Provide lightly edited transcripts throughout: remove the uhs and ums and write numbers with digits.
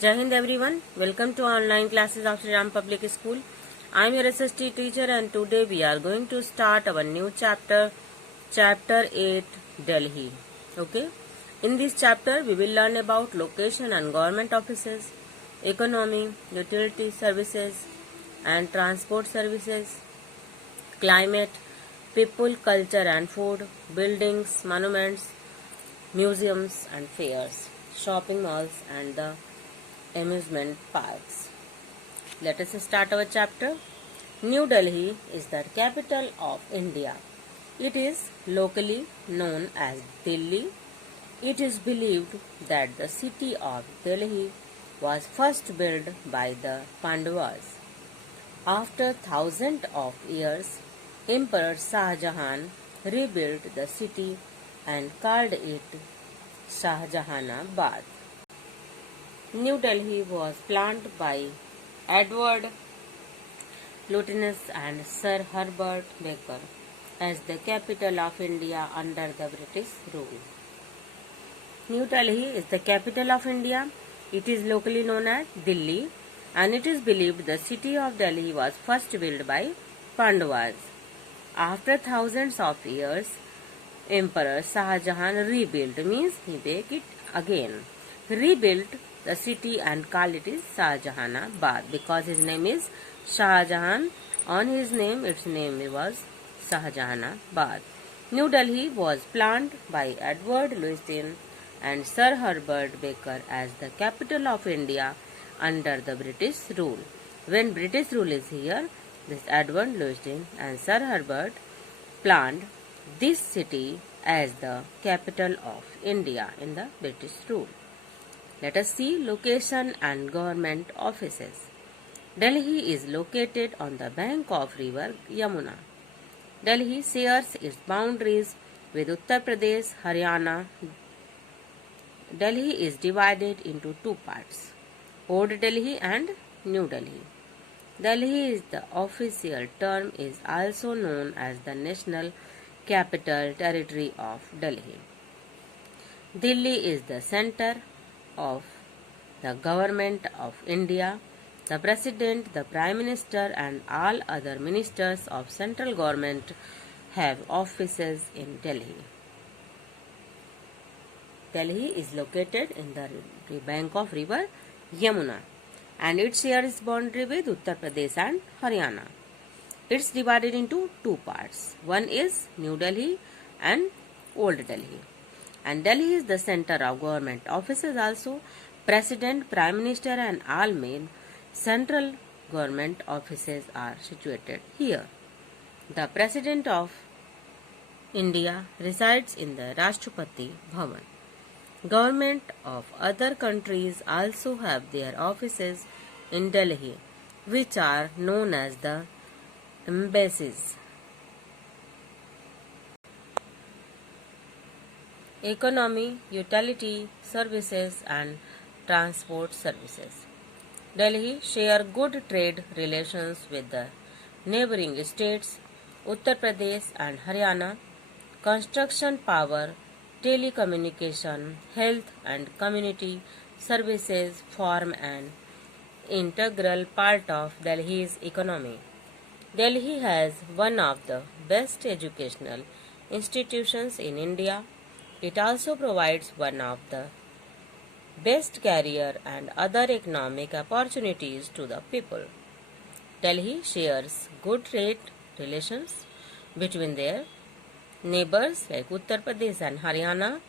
Jai Hind everyone. Welcome to online classes of Sri Ram Public School. I am your SST teacher and today we are going to start our new chapter, chapter 8, Delhi. Okay. In this chapter we will learn about location and government offices, economy, utility services and transport services, climate, people, culture and food, buildings, monuments, museums and fairs, shopping malls and the amusement parks. Let us start our chapter. New Delhi is the capital of India. It is locally known as Delhi. It is believed that the city of Delhi was first built by the Pandavas. After thousands of years, Emperor Shah Jahan rebuilt the city and called it Shahjahanabad. New Delhi was planned by Edward Lutyens and Sir Herbert Baker as the capital of India under the British rule. New Delhi is the capital of India. It is locally known as Delhi and it is believed the city of Delhi was first built by Pandavas. After thousands of years, Emperor Shah Jahan rebuilt means he make it again. Rebuilt the city and called it Shahjahanabad because his name is Shah Jahan. On his name, its name was Shahjahanabad. New Delhi was planned by Edward Lutyens and Sir Herbert Baker as the capital of India under the British rule. When British rule is here, this Edward Lutyens and Sir Herbert planned this city as the capital of India in the British rule. Let us see location and government offices. Delhi is located on the bank of river Yamuna. Delhi shares its boundaries with Uttar Pradesh, Haryana. Delhi is divided into two parts, Old Delhi and New Delhi. Delhi is the official term is also known as the National Capital Territory of Delhi. Delhi is the center of the government of India. The President, the Prime Minister and all other ministers of central government have offices in Delhi. Delhi is located in the bank of river Yamuna and it shares boundary with Uttar Pradesh and Haryana. It's divided into two parts. One is New Delhi and Old Delhi. And Delhi is the center of government offices also. President, Prime Minister and all main central government offices are situated here. The President of India resides in the Rashtrapati Bhavan. Government of other countries also have their offices in Delhi, which are known as the embassies. Economy, utility services and transport services. Delhi share good trade relations with the neighboring states Uttar Pradesh and Haryana. Construction, power, telecommunication, health and community services form an integral part of Delhi's economy. Delhi has one of the best educational institutions in India. It also provides one of the best career and other economic opportunities to the people. Delhi shares good trade relations between their neighbors like Uttar Pradesh and Haryana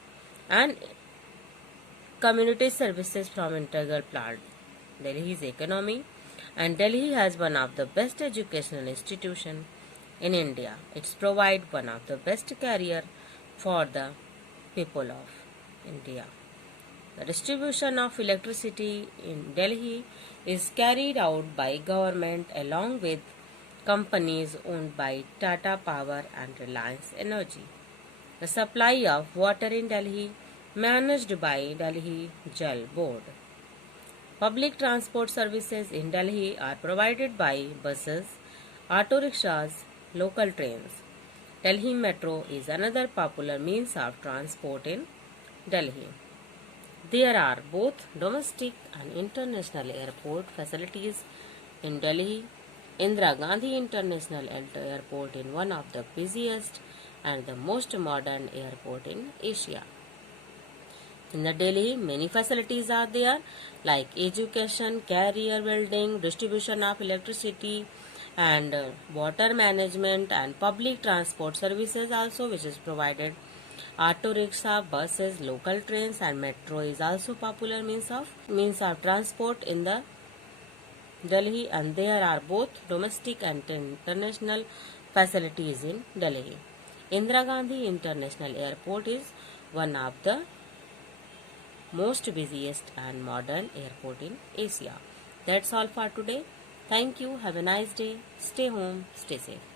and community services from integral part. Delhi's economy and Delhi has one of the best educational institutions in India. It's provide one of the best career for the people of India. The distribution of electricity in Delhi is carried out by government along with companies owned by Tata Power and Reliance Energy. The supply of water in Delhi managed by Delhi Jal Board. Public transport services in Delhi are provided by buses, auto rickshaws, local trains. Delhi Metro is another popular means of transport in Delhi. There are both domestic and international airport facilities in Delhi. Indira Gandhi International Airport is one of the busiest and the most modern airport in Asia. In the Delhi, many facilities are there like education, career building, distribution of electricity and water management and public transport services also which is provided. Auto rickshaw, buses, local trains and metro is also popular means of transport in the Delhi, and there are both domestic and international facilities in Delhi. Indira Gandhi International Airport is one of the most busiest and modern airport in Asia. That's all for today. Thank you. Have a nice day. Stay home. Stay safe.